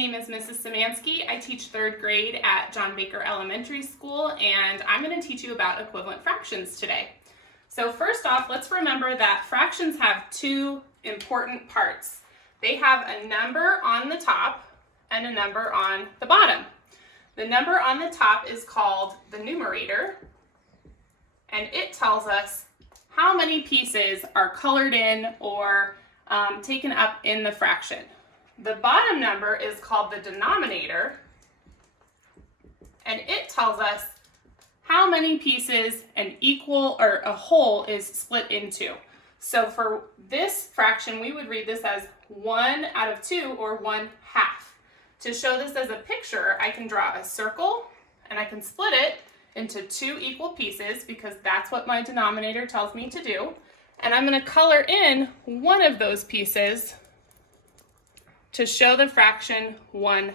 name is Mrs. Szymanski. I teach third grade at John Baker Elementary School, and I'm going to teach you about equivalent fractions today. So first off, let's remember that fractions have two important parts. They have a number on the top and a number on the bottom. The number on the top is called the numerator, and it tells us how many pieces are colored in or taken up in the fraction. The bottom number is called the denominator, and it tells us how many pieces an equal or a whole is split into. So for this fraction, we would read this as 1 out of 2 or 1/2. To show this as a picture, I can draw a circle and I can split it into 2 equal pieces because that's what my denominator tells me to do. And I'm going to color in one of those pieces to show the fraction 1/2.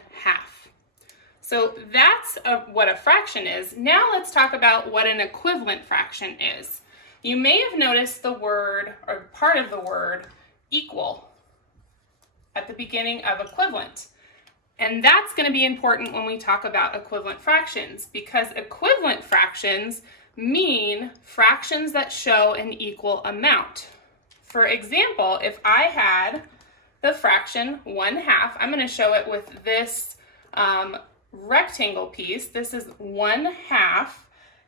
So that's what a fraction is. Now let's talk about what an equivalent fraction is. You may have noticed the word, or part of the word, equal at the beginning of equivalent. And that's going to be important when we talk about equivalent fractions, because equivalent fractions mean fractions that show an equal amount. For example, if I had the fraction 1/2, I'm going to show it with this rectangle piece. This is 1/2,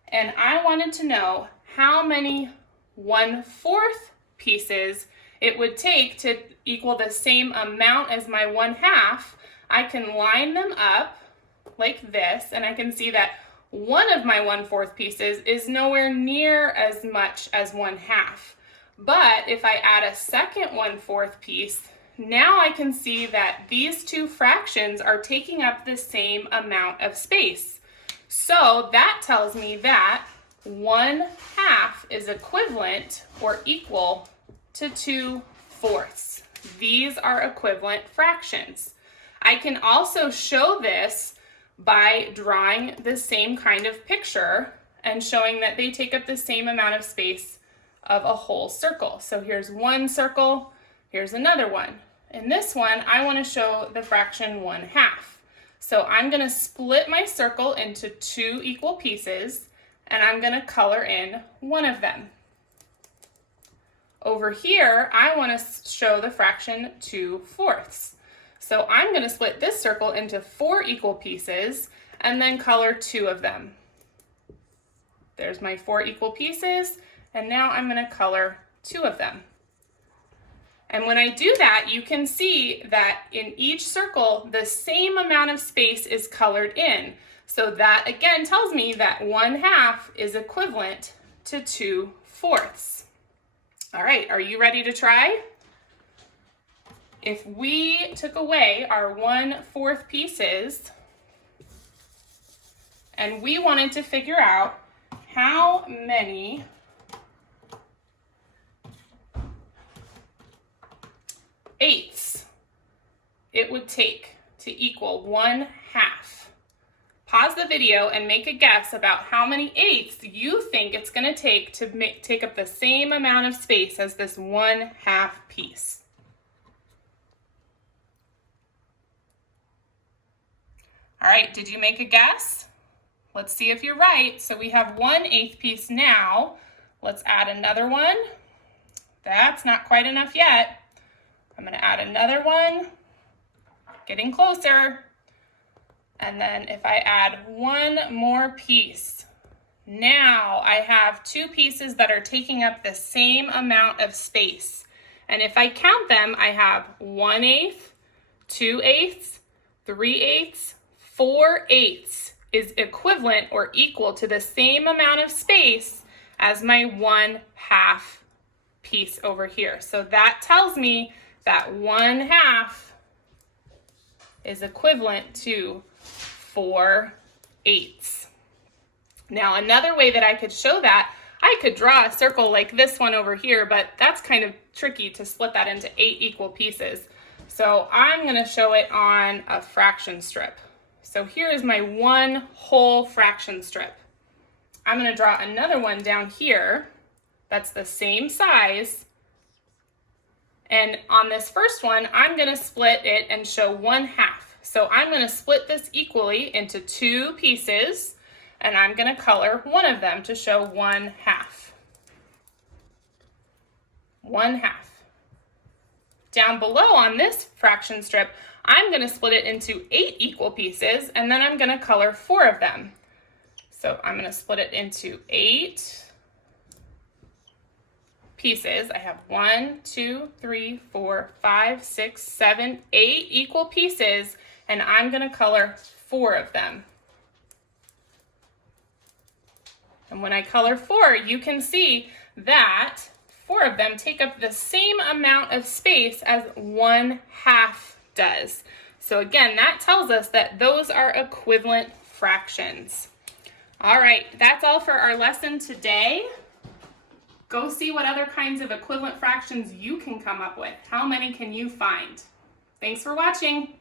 and I wanted to know how many 1/4 pieces it would take to equal the same amount as my 1/2. I can line them up like this, and I can see that one of my 1/4 pieces is nowhere near as much as 1/2. But if I add a second 1/4 piece, now I can see that these two fractions are taking up the same amount of space. So that tells me that 1/2 is equivalent or equal to 2/4. These are equivalent fractions. I can also show this by drawing the same kind of picture and showing that they take up the same amount of space of a whole circle. So here's one circle, here's another one. In this one, I want to show the fraction 1/2. So I'm going to split my circle into 2 equal pieces, and I'm going to color in one of them. Over here, I want to show the fraction 2/4. So I'm going to split this circle into 4 equal pieces and then color 2 of them. There's my 4 equal pieces, and now I'm going to color 2 of them. And when I do that, you can see that in each circle, the same amount of space is colored in. So that again tells me that 1/2 is equivalent to 2/4. All right, are you ready to try? If we took away our 1/4 pieces and we wanted to figure out how many eighths it would take to equal 1/2. Pause the video and make a guess about how many eighths you think it's going to take to take up the same amount of space as this 1/2 piece. All right, did you make a guess? Let's see if you're right. So we have 1/8 piece now. Let's add another one. That's not quite enough yet. I'm going to add another one, getting closer. And then if I add one more piece, now I have 2 pieces that are taking up the same amount of space. And if I count them, I have 1/8, 2/8, 3/8, 4/8 is equivalent or equal to the same amount of space as my 1/2 piece over here. So that tells me that 1/2 is equivalent to 4/8. Now another way that I could show that, I could draw a circle like this one over here, but that's kind of tricky to split that into 8 equal pieces. So I'm going to show it on a fraction strip. So here is my one whole fraction strip. I'm going to draw another one down here that's the same size. And on this first one, I'm going to split it and show 1/2. So I'm going to split this equally into 2 pieces, and I'm going to color one of them to show 1/2. 1/2. Down below on this fraction strip, I'm going to split it into 8 equal pieces, and then I'm going to color 4 of them. So I'm going to split it into 8 pieces. I have 1, 2, 3, 4, 5, 6, 7, 8 equal pieces, and I'm going to color 4 of them. And when I color 4, you can see that 4 of them take up the same amount of space as 1/2 does. So again, that tells us that those are equivalent fractions. All right, that's all for our lesson today. Go see what other kinds of equivalent fractions you can come up with. How many can you find? Thanks for watching.